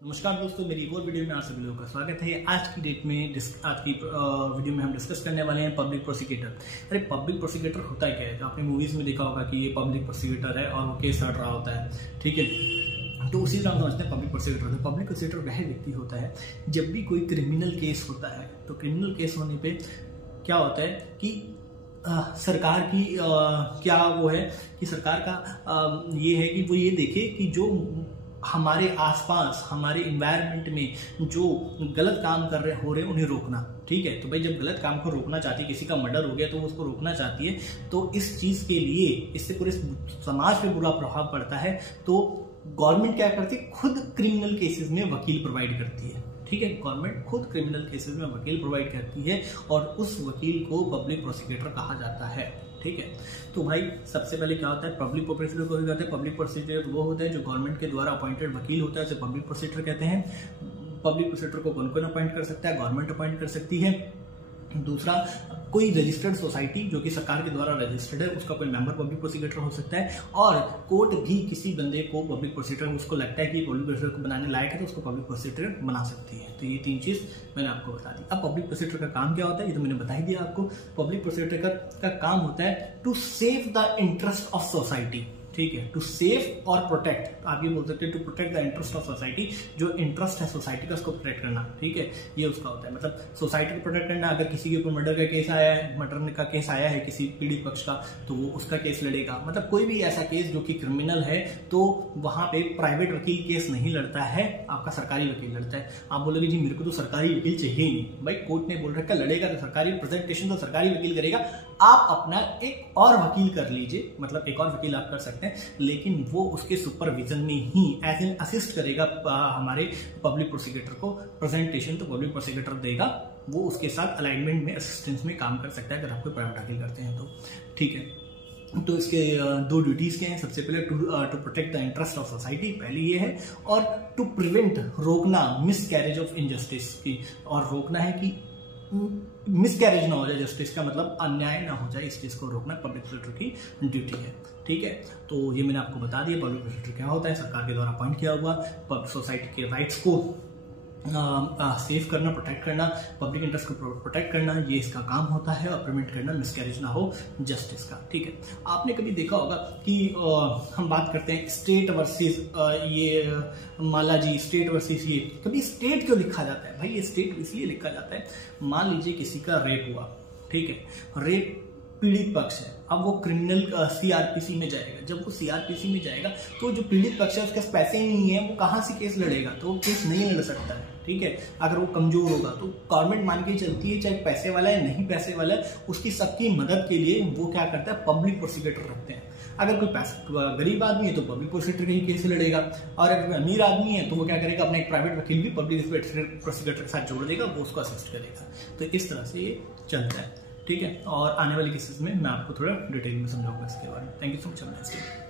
नमस्कार दोस्तों, मेरी एक और वीडियो में आप सभी लोगों का स्वागत है। आज की डेट में आज की वीडियो में हम डिस्कस करने वाले हैं पब्लिक प्रोसिक्यूटर। अरे पब्लिक प्रोसिक्यूटर होता है क्या है? तो आपने मूवीज में देखा होगा कि ये पब्लिक प्रोसिक्यूटर है और वो केस लड़ रहा होता है, ठीक है। तो उसी तरह समझते हैं पब्लिक प्रोसिक्यूटर होता है। पब्लिक प्रोसिक्यूटर वह व्यक्ति होता है जब भी कोई क्रिमिनल केस होता है तो क्रिमिनल केस होने पर क्या होता है कि सरकार की क्या वो है कि सरकार का ये है कि वो ये देखे कि जो हमारे आसपास हमारे इन्वायरमेंट में जो गलत काम कर रहे हो रहे हैं उन्हें रोकना, ठीक है। तो भाई जब गलत काम को रोकना चाहती है, किसी का मर्डर हो गया तो वो उसको रोकना चाहती है, तो इस चीज के लिए इससे पूरे समाज पे बुरा प्रभाव पड़ता है। तो गवर्नमेंट क्या करती है, खुद क्रिमिनल केसेस में वकील प्रोवाइड करती है, ठीक है। गवर्नमेंट खुद क्रिमिनल केसेस में वकील प्रोवाइड करती है और उस वकील को पब्लिक प्रोसिक्यूटर कहा जाता है, ठीक है। तो भाई सबसे पहले क्या होता है, पब्लिक प्रोसिक्यूटर को कहते हैं। पब्लिक प्रोसिक्यूटर वो होता है जो गवर्नमेंट के द्वारा अपॉइंटेड वकील होता है, उसे पब्लिक प्रोसिक्यूटर कहते हैं। पब्लिक प्रोसिक्यूटर को कौन कौन अपॉइंट कर सकता है? गवर्नमेंट अपॉइंट कर सकती है। दूसरा, कोई रजिस्टर्ड सोसाइटी जो कि सरकार के द्वारा रजिस्टर्ड है उसका कोई मेंबर पब्लिक प्रोसिक्यूटर हो सकता है। और कोर्ट भी किसी बंदे को पब्लिक प्रोसिक्यूटर, उसको लगता है कि पब्लिक प्रोसिक्यूटर को बनाने लायक है तो उसको पब्लिक प्रोसिक्यूटर बना सकती है। तो ये तीन चीज मैंने आपको बता दी। अब पब्लिक प्रोसिक्यूटर का काम क्या होता है ये तो मैंने बता ही दिया आपको। पब्लिक प्रोसिक्यूटर का काम होता है to save the interest of society, ठीक है। टू सेव और प्रोटेक्ट, आप ये बोल सकते हैं to protect the interest of society. जो इंटरेस्ट है सोसाइटी का उसको प्रोटेक्ट करना, ठीक है, ये उसका होता है। मतलब सोसाइटी को प्रोटेक्ट करना। अगर किसी के ऊपर मर्डर का केस आया है, मर्डर का केस आया है किसी पीड़ित पक्ष का, तो वो उसका केस लड़ेगा। मतलब कोई भी ऐसा केस जो कि क्रिमिनल है तो वहां पे प्राइवेट वकील केस नहीं लड़ता है, आपका सरकारी वकील लड़ता है। आप बोलोगे जी मेरे को तो सरकारी वकील चाहिए ही नहीं। भाई कोर्ट ने बोल रखा लड़ेगा तो सरकारी प्रेजेंटेशन तो सरकारी वकील करेगा, आप अपना एक और वकील कर लीजिए, मतलब एक और वकील आप कर सकते हैं, लेकिन वो उसके सुपरविजन में ही एज एन असिस्ट करेगा हमारे पब्लिक प्रोसिक्यूटर को। प्रेजेंटेशन तो पब्लिक प्रोसिक्यूटर देगा, वो उसके साथ अलाइनमेंट में असिस्टेंस में काम कर सकता है अगर आप कोई प्राइवेट वकील करते हैं तो, ठीक है। तो इसके दो ड्यूटीज क्या हैं? सबसे पहले to protect the interest of society, पहली ये है, और टू प्रिवेंट, रोकना मिस कैरेज ऑफ इनजस्टिस की, और रोकना है कि मिसकैरेज ना हो जाए, जस्टिस का मतलब अन्याय ना हो जाए, इस चीज को रोकना पब्लिक प्रोसिक्यूटर की ड्यूटी है, ठीक है। तो ये मैंने आपको बता दिया पब्लिक प्रोसिक्यूटर क्या होता है। सरकार के द्वारा अपॉइंट किया हुआ, सोसाइटी के राइट्स को सेव करना, प्रोटेक्ट करना, पब्लिक इंटरेस्ट को प्रोटेक्ट करना, ये इसका काम होता है, और प्रिवेंट करना मिसकैरेज ना हो जस्टिस का, ठीक है। आपने कभी देखा होगा कि हम बात करते हैं स्टेट वर्सेस ये माला जी, स्टेट वर्सेस ये, कभी स्टेट क्यों लिखा जाता है? भाई ये स्टेट इसलिए लिखा जाता है, मान लीजिए किसी का रेप हुआ, ठीक है, रेप पीड़ित पक्ष है, अब वो क्रिमिनल सीआरपीसी में जाएगा। जब वो सीआरपीसी में जाएगा तो जो पीड़ित पक्ष है उसके पास पैसे ही नहीं है, वो कहाँ से केस लड़ेगा? तो वो केस नहीं लड़ सकता है, ठीक है। अगर वो कमजोर होगा तो गवर्नमेंट मान के चलती है, चाहे पैसे वाला है नहीं पैसे वाला है, उसकी सबकी मदद के लिए वो क्या करता है, पब्लिक प्रोसिक्यूटर रखते हैं। अगर कोई गरीब आदमी है तो पब्लिक प्रोसिक्यूटर के ही केस लड़ेगा, और अगर अमीर आदमी है तो वो क्या करेगा, अपना एक प्राइवेट वकील भी पब्लिक प्रोसिक्यूटर के साथ जोड़ देगा, वो उसको असिस्ट करेगा। तो इस तरह से ये चलता है, ठीक है। और आने वाले केसेस में मैं आपको थोड़ा डिटेल में समझाऊंगा इसके बारे में। Thank you so much.